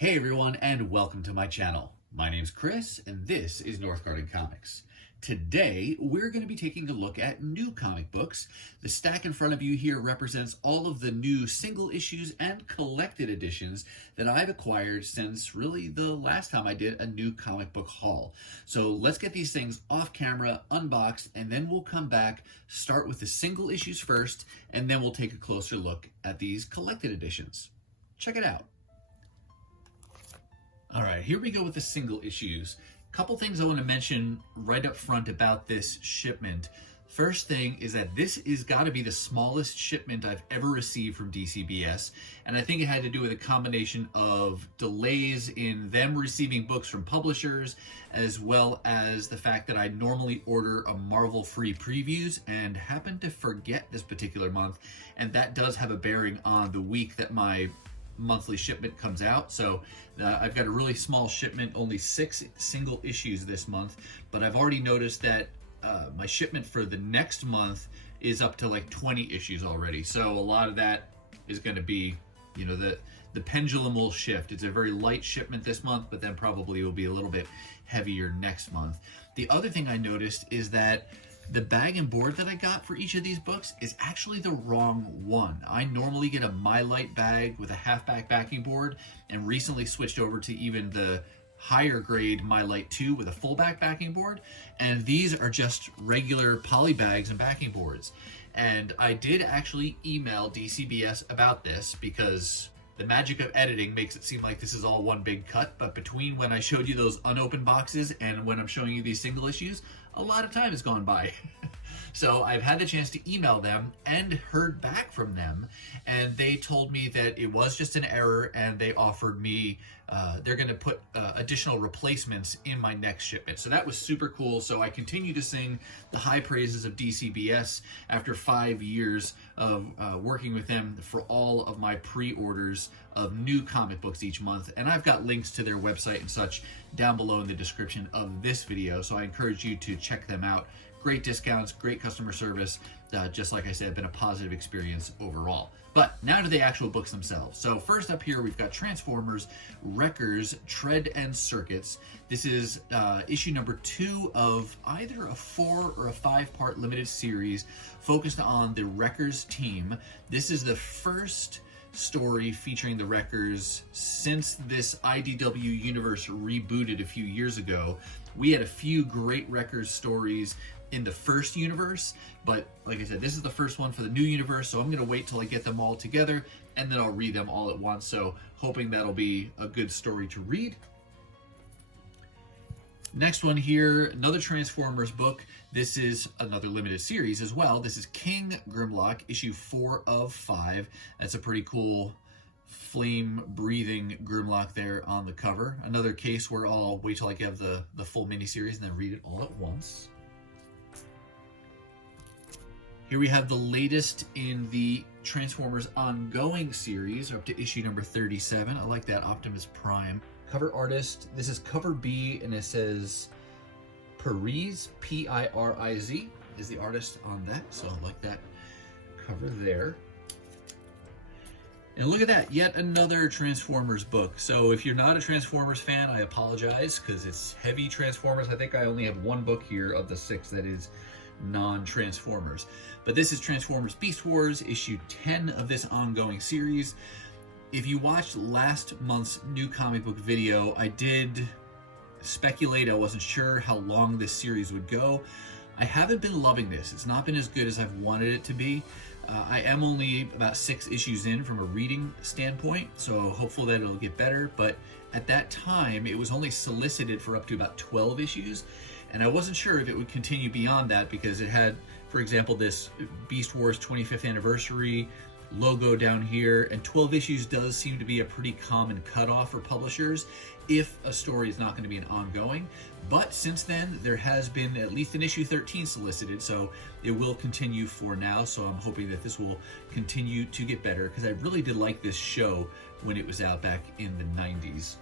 Hey everyone, and welcome to my channel. My name's Chris, and this is Northgarden Comics. Today, we're going to be taking a look at new comic books. The stack in front of you here represents all of the new single issues and collected editions that I've acquired since really the last time I did a new comic book haul. So let's get these things off camera, unboxed, and then we'll come back, start with the single issues first, and then we'll take a closer look at these collected editions. Check it out. All right, here we go with the single issues. Couple things I want to mention right up front about this shipment. First thing is that this is got to be the smallest shipment I've ever received from DCBS, and I think it had to do with a combination of delays in them receiving books from publishers, as well as the fact that I normally order a Marvel free previews and happened to forget this particular month, and that does have a bearing on the week that my monthly shipment comes out. So I've got a really small shipment, only 6 single issues this month, but I've already noticed that my shipment for the next month is up to like 20 issues already. So a lot of that is going to be, you know, the pendulum will shift. It's a very light shipment this month, but then probably will be a little bit heavier next month. The other thing I noticed is that the bag and board that I got for each of these books is actually the wrong one. I normally get a My Light bag with a half-back backing board, and recently switched over to even the higher grade My Light 2 with a full-back backing board, and these are just regular poly bags and backing boards. And I did actually email DCBS about this because the magic of editing makes it seem like this is all one big cut, but between when I showed you those unopened boxes and when I'm showing you these single issues, a lot of time has gone by. So I've had the chance to email them and heard back from them, and they told me that it was just an error, and they offered me, they're going to put additional replacements in my next shipment. So that was super cool. So I continue to sing the high praises of DCBS after 5 years of working with them for all of my pre-orders of new comic books each month. And I've got links to their website and such down below in the description of this video, so I encourage you to check them out. Great discounts, great customer service. Just like I said, been a positive experience overall. But now to the actual books themselves. So first up here, we've got Transformers, Wreckers, Tread and Circuits. This is issue number 2 of either a 4 or a 5-part limited series focused on the Wreckers team. This is the first story featuring the Wreckers since this IDW universe rebooted a few years ago. We had a few great Wreckers stories in the first universe, but like I said, this is the first one for the new universe, so I'm going to wait till I get them all together and then I'll read them all at once, so hoping that'll be a good story to read. Next one here, another Transformers book. This is another limited series as well. This is King Grimlock, issue 4 of 5. That's a pretty cool flame-breathing Grimlock there on the cover. Another case where I'll wait till I get the full miniseries and then read it all at once. Here we have the latest in the Transformers ongoing series, up to issue number 37. I like that, Optimus Prime. Cover artist, this is cover B, and it says Piriz, P-I-R-I-Z, is the artist on that, so I like that cover there. And look at that, yet another Transformers book. So if you're not a Transformers fan, I apologize, because it's heavy Transformers. I think I only have one book here of the 6 that is non-Transformers. But this is Transformers Beast Wars, issue 10 of this ongoing series. If you watched last month's new comic book video, I did speculate. I wasn't sure how long this series would go. I haven't been loving this. It's not been as good as I've wanted it to be. I am only about 6 issues in from a reading standpoint, so hopeful that it'll get better. But at that time, it was only solicited for up to about 12 issues, and I wasn't sure if it would continue beyond that because it had, for example, this Beast Wars 25th anniversary logo down here, and 12 issues does seem to be a pretty common cutoff for publishers if a story is not going to be an ongoing. But since then, there has been at least an issue 13 solicited, so it will continue for now. So I'm hoping that this will continue to get better, because I really did like this show when it was out back in the 90s.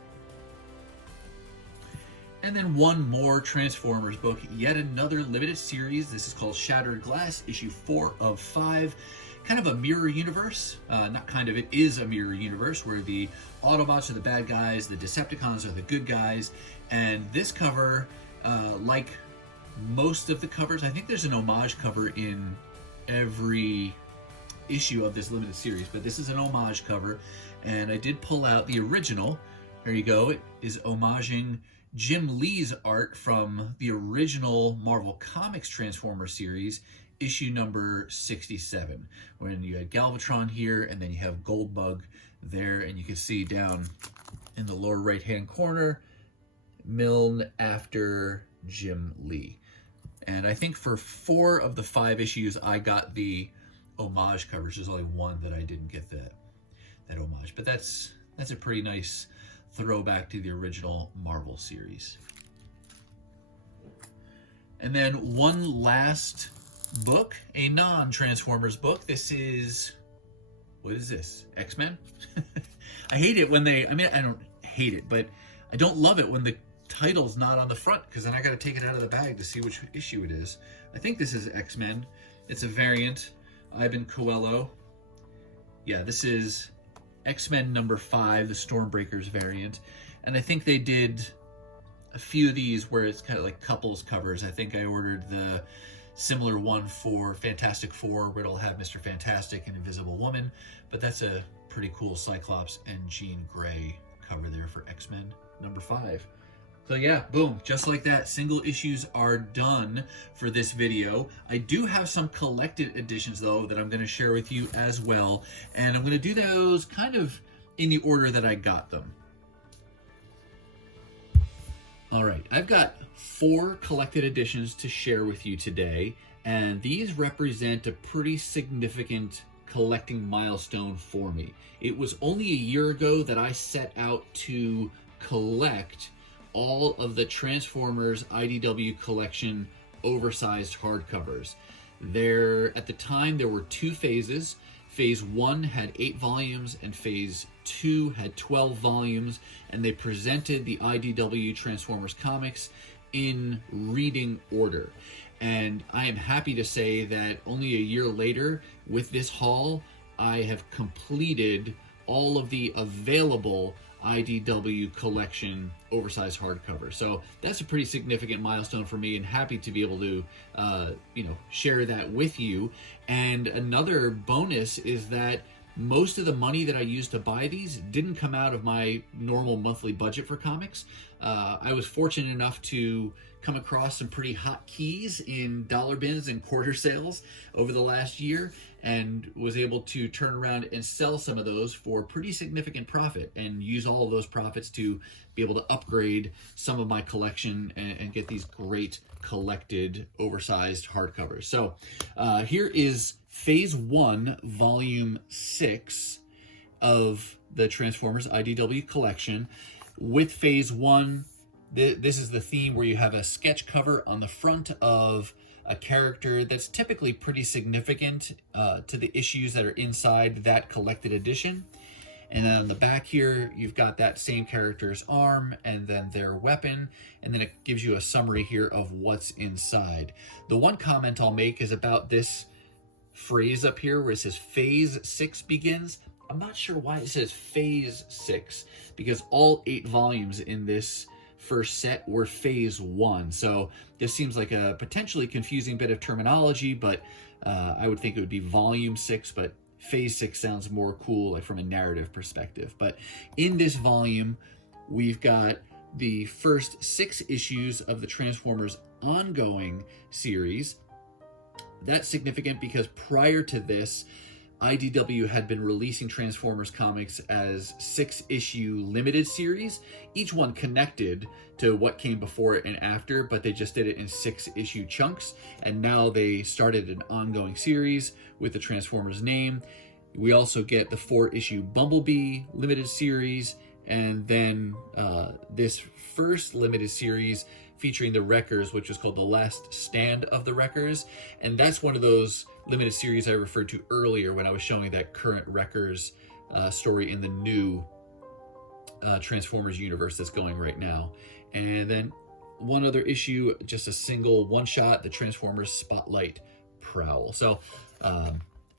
And then one more Transformers book, yet another limited series. This is called Shattered Glass, issue 4 of 5. Kind of a mirror universe. Not kind of, it is a mirror universe where the Autobots are the bad guys, the Decepticons are the good guys. And this cover, like most of the covers, I think there's an homage cover in every issue of this limited series, but this is an homage cover. And I did pull out the original. There you go. It is homaging Jim Lee's art from the original Marvel Comics Transformers series, issue number 67, when you had Galvatron here, and then you have Goldbug there, and you can see down in the lower right-hand corner, Milne after Jim Lee. And I think for 4 of the 5 issues, I got the homage covers. There's only one that I didn't get that homage, but that's a pretty nice throwback to the original Marvel series. And then one last book, a non-Transformers book. This is, what is this? X-Men? I hate it when they, I mean, I don't hate it, but I don't love it when the title's not on the front, because then I got to take it out of the bag to see which issue it is. I think this is X-Men. It's a variant. Ivan Coelho. Yeah, this is X-Men number 5, the Stormbreakers variant. And I think they did a few of these where it's kind of like couples covers. I think I ordered the similar one for Fantastic Four, where it'll have Mr. Fantastic and Invisible Woman. But that's a pretty cool Cyclops and Jean Grey cover there for X-Men number 5. So yeah, boom, just like that, single issues are done for this video. I do have some collected editions though that I'm going to share with you as well, and I'm going to do those kind of in the order that I got them. All right, I've got 4 collected editions to share with you today, and these represent a pretty significant collecting milestone for me. It was only a year ago that I set out to collect all of the Transformers IDW collection oversized hardcovers. At the time, there were 2 phases. Phase 1 had 8 volumes and Phase 2 had 12 volumes, and they presented the IDW Transformers comics in reading order. And I am happy to say that only a year later, with this haul, I have completed all of the available IDW collection oversized hardcover. So that's a pretty significant milestone for me, and happy to be able to share that with you. And another bonus is that most of the money that I used to buy these didn't come out of my normal monthly budget for comics. I was fortunate enough to come across some pretty hot keys in dollar bins and quarter sales over the last year, and was able to turn around and sell some of those for pretty significant profit, and use all of those profits to be able to upgrade some of my collection and get these great collected oversized hardcovers. So here is Phase 1, Volume 6 of the Transformers IDW collection. With Phase 1, this is the theme where you have a sketch cover on the front of a character that's typically pretty significant to the issues that are inside that collected edition. And then on the back here, you've got that same character's arm and then their weapon, and then it gives you a summary here of what's inside. The one comment I'll make is about this phrase up here where it says Phase 6 begins. I'm not sure why it says Phase 6, because all 8 volumes in this first set were Phase 1. So this seems like a potentially confusing bit of terminology, but I would think it would be Volume 6, but Phase 6 sounds more cool, like from a narrative perspective. But in this volume, we've got the first 6 issues of the Transformers ongoing series. That's significant because prior to this, IDW had been releasing Transformers comics as 6-issue limited series, each one connected to what came before it and after, but they just did it in 6-issue chunks. And now they started an ongoing series with the Transformers name. We also get the 4-issue Bumblebee limited series, and then this first limited series featuring the Wreckers, which is called The Last Stand of the Wreckers. And that's one of those limited series I referred to earlier when I was showing that current Wreckers story in the new Transformers universe that's going right now. And then one other issue, just a single one shot, the Transformers Spotlight Prowl. So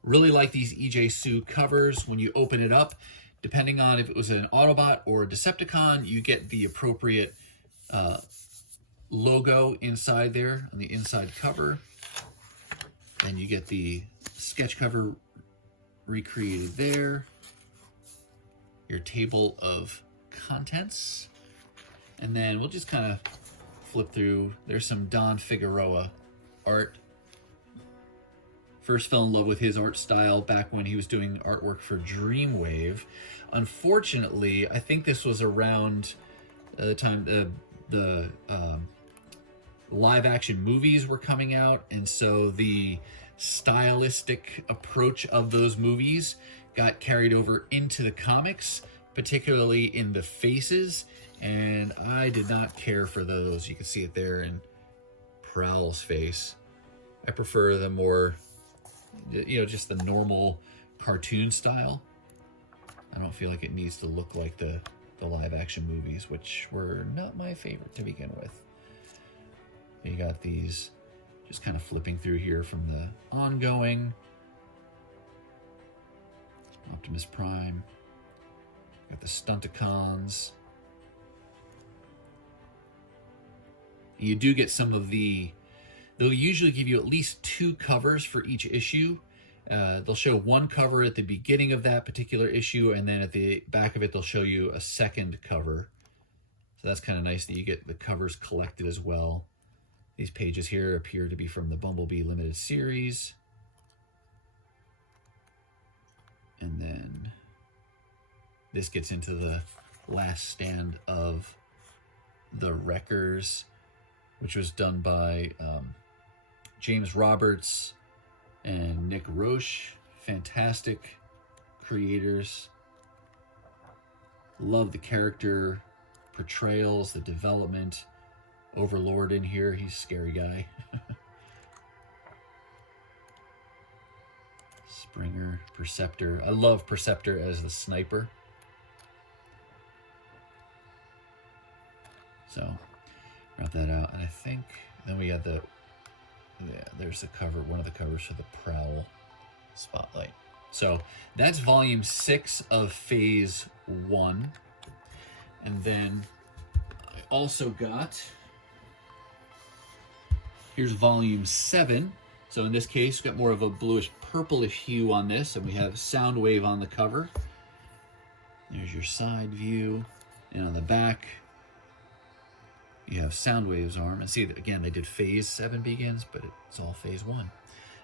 really like these EJ Sue covers. When you open it up, depending on if it was an Autobot or a Decepticon, you get the appropriate logo inside there on the inside cover. And you get the sketch cover recreated there. Your table of contents. And then we'll just kind of flip through. There's some Don Figueroa art. First fell in love with his art style back when he was doing artwork for Dreamwave. Unfortunately, I think this was around the time the live action movies were coming out, and so the stylistic approach of those movies got carried over into the comics, particularly in the faces, and I did not care for those. You can see it there in Prowl's face. I prefer the more, just the normal cartoon style. I don't feel like it needs to look like the live action movies, which were not my favorite to begin with. You got these just kind of flipping through here from the ongoing. Optimus Prime. Got the Stunticons. You do get some of they'll usually give you at least 2 covers for each issue. They'll show one cover at the beginning of that particular issue, and then at the back of it, they'll show you a second cover. So that's kind of nice that you get the covers collected as well. These pages here appear to be from the Bumblebee Limited Series. And then this gets into the last stand of the Wreckers, which was done by James Roberts and Nick Roche. Fantastic creators. Love the character portrayals, the development. Overlord in here, he's a scary guy. Springer, Perceptor. I love Perceptor as the sniper. So, wrap that out. And I think then we got there's the cover, one of the covers for the Prowl Spotlight. So that's volume 6 of phase 1. And then I also got, here's volume 7. So in this case, we've got more of a bluish purplish hue on this, and we have Soundwave on the cover. There's your side view. And on the back, you have Soundwave's arm. And see, again, they did phase 7 begins, but it's all phase 1.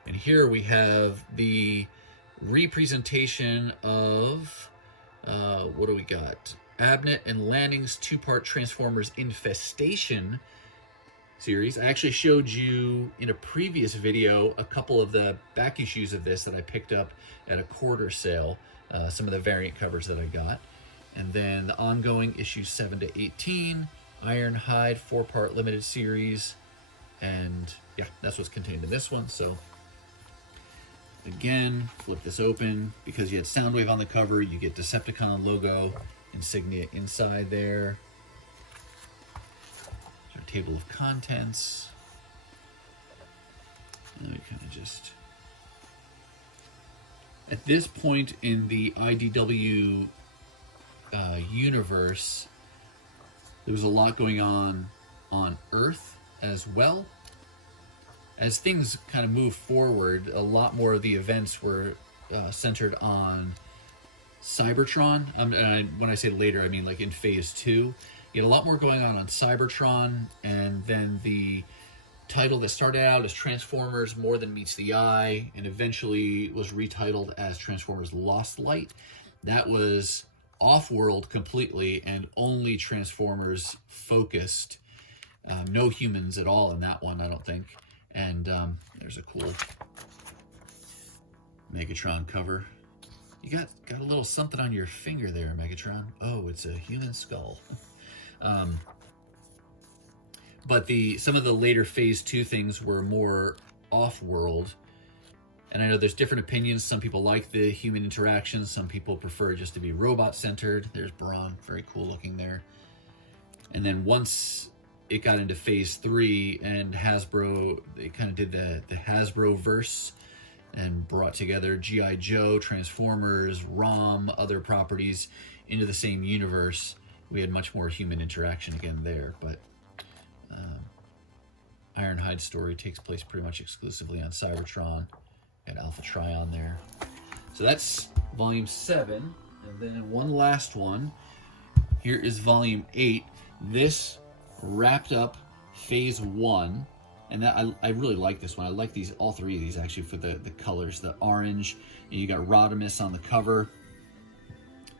And here we have the representation of, what do we got? Abnett and Lanning's 2-part Transformers Infestation series. I actually showed you in a previous video a couple of the back issues of this that I picked up at a quarter sale, some of the variant covers that I got. And then the ongoing issues 7 to 18, Ironhide 4-part limited series, and yeah, that's what's contained in this one. So again, flip this open. Because you had Soundwave on the cover, you get Decepticon logo insignia inside there. Our table of contents. And we kind of just, at this point in the IDW universe, there was a lot going on Earth as well. As things kind of move forward, a lot more of the events were centered on Cybertron. And when I say later, I mean like in phase 2. You had a lot more going on Cybertron, and then the title that started out as Transformers More Than Meets the Eye and eventually was retitled as Transformers Lost Light. That was off-world completely and only Transformers focused. No humans at all in that one, I don't think. And there's a cool Megatron cover. You got a little something on your finger there, Megatron. Oh, it's a human skull. But some of the later phase 2 things were more off-world. And I know there's different opinions. Some people like the human interactions. Some people prefer just to be robot-centered. There's Brawn, very cool looking there. And then once it got into phase 3, and Hasbro, they kind of did the Hasbro verse and brought together G.I. Joe, Transformers, ROM, other properties into the same universe. We had much more human interaction again there, but Ironhide's story takes place pretty much exclusively on Cybertron. Got Alpha Trion there. So that's volume 7, and then one last one. Here is volume 8. This wrapped up phase 1, and that I really like this one. I like these, all three of these actually, for the colors. The orange, and you got Rodimus on the cover.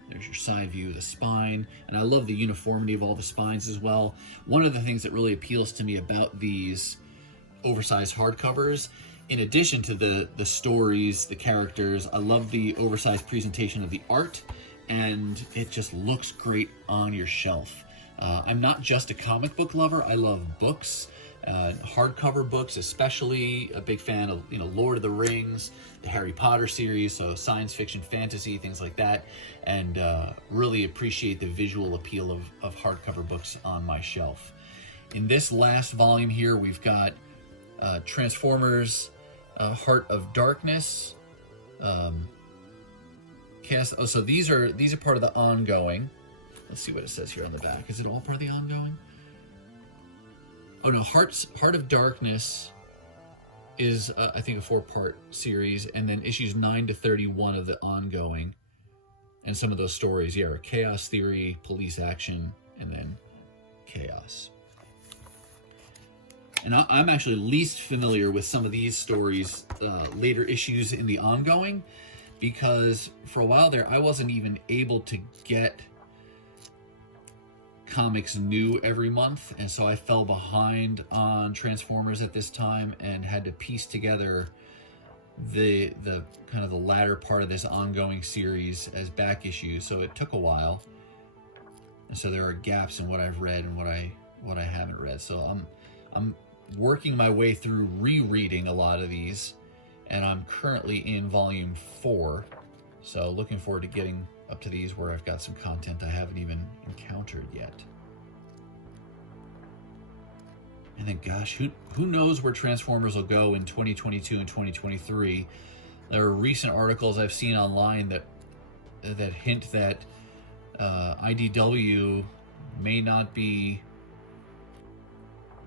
There's your side view of the spine, and I love the uniformity of all the spines as well. One of the things that really appeals to me about these oversized hardcovers, in addition to the stories, the characters, I love the oversized presentation of the art, and it just looks great on your shelf. I'm not just a comic book lover. I love books, hardcover books, especially a big fan of, Lord of the Rings, the Harry Potter series, so science fiction, fantasy, things like that, and really appreciate the visual appeal of hardcover books on my shelf. In this last volume here, we've got Transformers, Heart of Darkness, so these are part of the ongoing. Let's see what it says here on the back. Is it all part of the ongoing? Oh no, Heart of Darkness is I think a 4-part series, and then issues 9 to 31 of the ongoing, and some of those stories, are Chaos Theory, Police Action, and then Chaos. And I'm actually least familiar with some of these stories, later issues in the ongoing, because for a while there I wasn't even able to get comics new every month, and so I fell behind on Transformers at this time and had to piece together the kind of the latter part of this ongoing series as back issues. So it took a while, and so there are gaps in what I've read and what I haven't read. So I'm working my way through rereading a lot of these, and I'm currently in volume 4, so looking forward to getting up to these where I've got some content I haven't even encountered yet. And then, gosh, who knows where Transformers will go in 2022 and 2023. There are recent articles I've seen online that hint that IDW may not be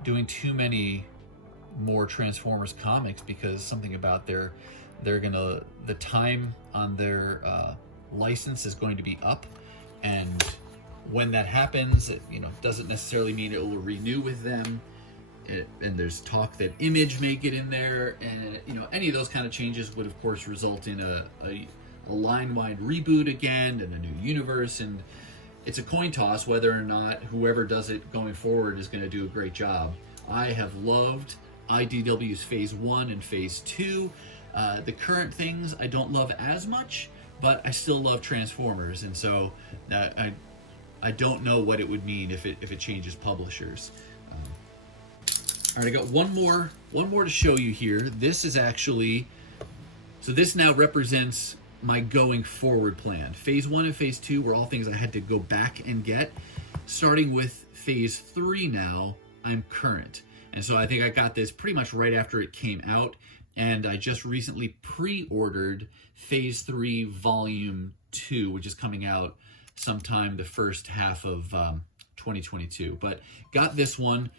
doing too many more Transformers comics, because something about the time on their license is going to be up, and when that happens, it doesn't necessarily mean it will renew with them. And there's talk that Image may get in there, and any of those kind of changes would of course result in a line-wide reboot again and a new universe, and it's a coin toss whether or not whoever does it going forward is going to do a great job. I have loved IDW's Phase 1 and Phase 2. The current things I don't love as much, but I still love Transformers, and so I don't know what it would mean if it changes publishers. All right, I got one more to show you here. This is actually, so this now represents my going forward plan. Phase 1 and Phase 2 were all things I had to go back and get. Starting with Phase 3 now, I'm current. And so I think I got this pretty much right after it came out, and I just recently pre-ordered Phase 3 Volume 2, which is coming out sometime the first half of 2022. But got this one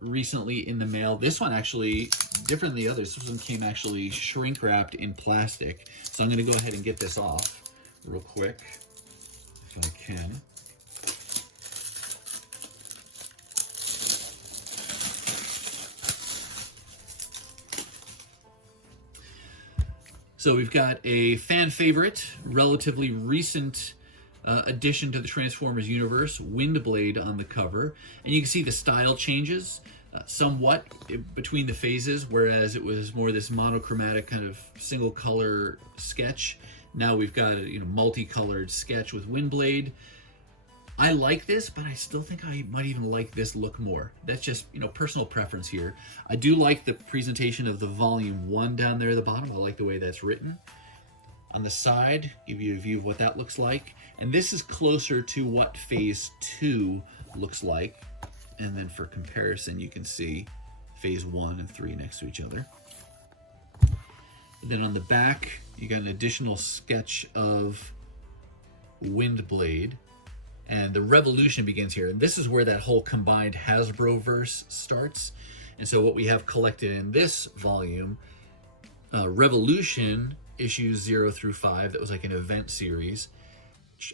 recently in the mail. This one actually, different than the others, this one came actually shrink wrapped in plastic. So I'm going to go ahead and get this off real quick, if I can. So we've got a fan favorite, relatively recent addition to the Transformers universe, Windblade on the cover. And you can see the style changes somewhat between the phases, whereas it was more this monochromatic kind of single color sketch. Now we've got a multicolored sketch with Windblade. I like this, but I still think I might even like this look more. That's just, personal preference here. I do like the presentation of the Volume 1 down there at the bottom. I like the way that's written. On the side, give you a view of what that looks like. And this is closer to what Phase 2 looks like. And then for comparison, you can see phase 1 and 3 next to each other. And then on the back, you got an additional sketch of Windblade. And the revolution begins here. And this is where that whole combined Hasbro-verse starts. And so what we have collected in this volume, Revolution issues 0 through 5, that was like an event series.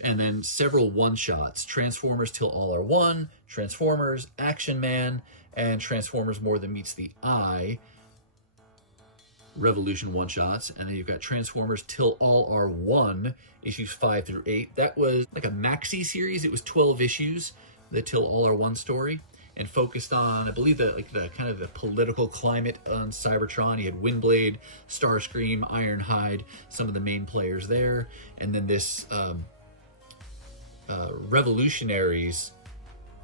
And then several one-shots, Transformers Till All Are One, Transformers, Action Man, and Transformers More Than Meets the Eye. Revolution one-shots. And then you've got Transformers Till All Are One, issues 5 through 8. That was like a maxi series. It was 12 issues, the Till All Are One story, and focused on, I believe, the kind of the political climate on Cybertron. You had Windblade, Starscream, Ironhide, some of the main players there. And then this Revolutionaries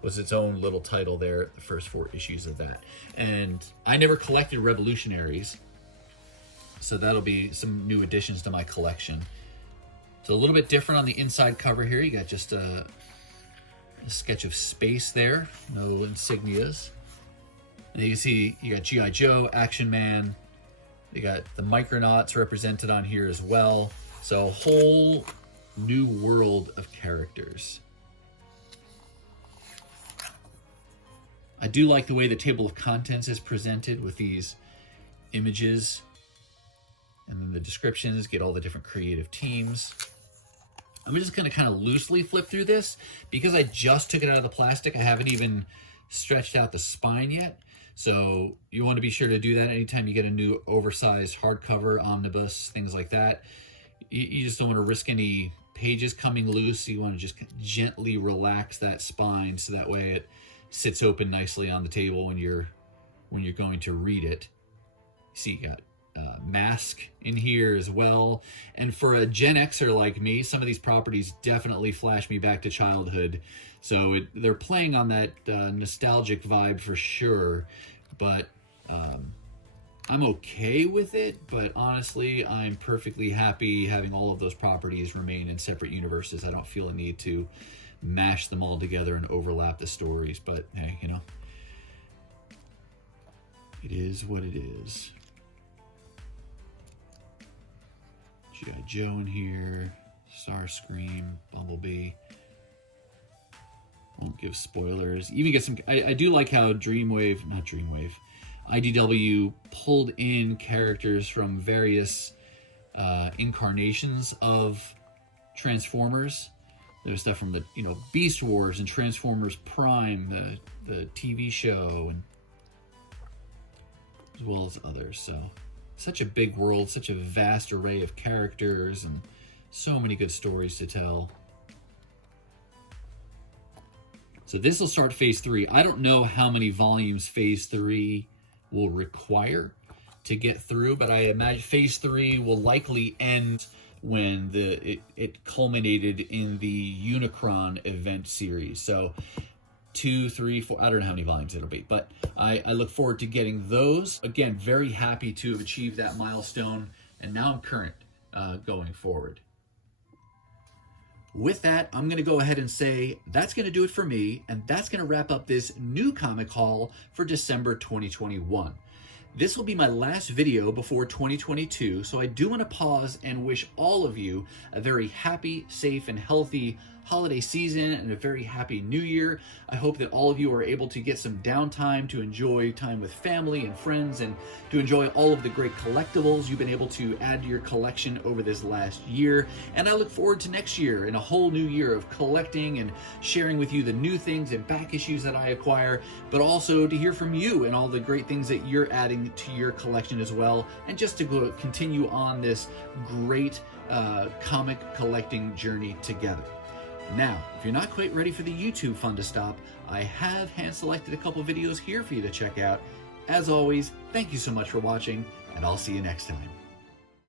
was its own little title there, the first 4 issues of that. And I never collected Revolutionaries, so that'll be some new additions to my collection. So a little bit different on the inside cover here. You got just a sketch of space there, no insignias. And you can see you got G.I. Joe, Action Man. You got the Micronauts represented on here as well. So a whole new world of characters. I do like the way the table of contents is presented with these images. And then the descriptions, get all the different creative teams. I'm just going to kind of loosely flip through this because I just took it out of the plastic. I haven't even stretched out the spine yet. So you want to be sure to do that anytime you get a new oversized hardcover, omnibus, things like that. You just don't want to risk any pages coming loose. You want to just gently relax that spine so that way it sits open nicely on the table when you're going to read it. See, you got Mask in here as well. And for a Gen Xer like me, some of these properties definitely flash me back to childhood. So they're playing on that nostalgic vibe for sure. But I'm okay with it. But honestly, I'm perfectly happy having all of those properties remain in separate universes. I don't feel a need to mash them all together and overlap the stories. But hey, you know, it is what it is. G.I. Joe in here, Starscream, Bumblebee. Won't give spoilers. Even get some. I do like how IDW pulled in characters from various incarnations of Transformers. There's stuff from the Beast Wars and Transformers Prime, the TV show, and as well as others. So. Such a big world, such a vast array of characters, and so many good stories to tell. So this will start phase 3. I don't know how many volumes phase 3 will require to get through, but I imagine phase 3 will likely end when it culminated in the Unicron event series. So 2, 3, 4, I don't know how many volumes it'll be, but I look forward to getting those. Again, very happy to have achieved that milestone, and now I'm current going forward. With that, I'm going to go ahead and say that's going to do it for me, and that's going to wrap up this new comic haul for December 2021. This will be my last video before 2022, so I do want to pause and wish all of you a very happy, safe, and healthy holiday season and a very happy new year. I hope that all of you are able to get some downtime to enjoy time with family and friends and to enjoy all of the great collectibles you've been able to add to your collection over this last year. And I look forward to next year and a whole new year of collecting and sharing with you the new things and back issues that I acquire, but also to hear from you and all the great things that you're adding to your collection as well, and just to continue on this great comic collecting journey together. Now, if you're not quite ready for the YouTube fun to stop, I have hand-selected a couple videos here for you to check out. As always, thank you so much for watching, and I'll see you next time.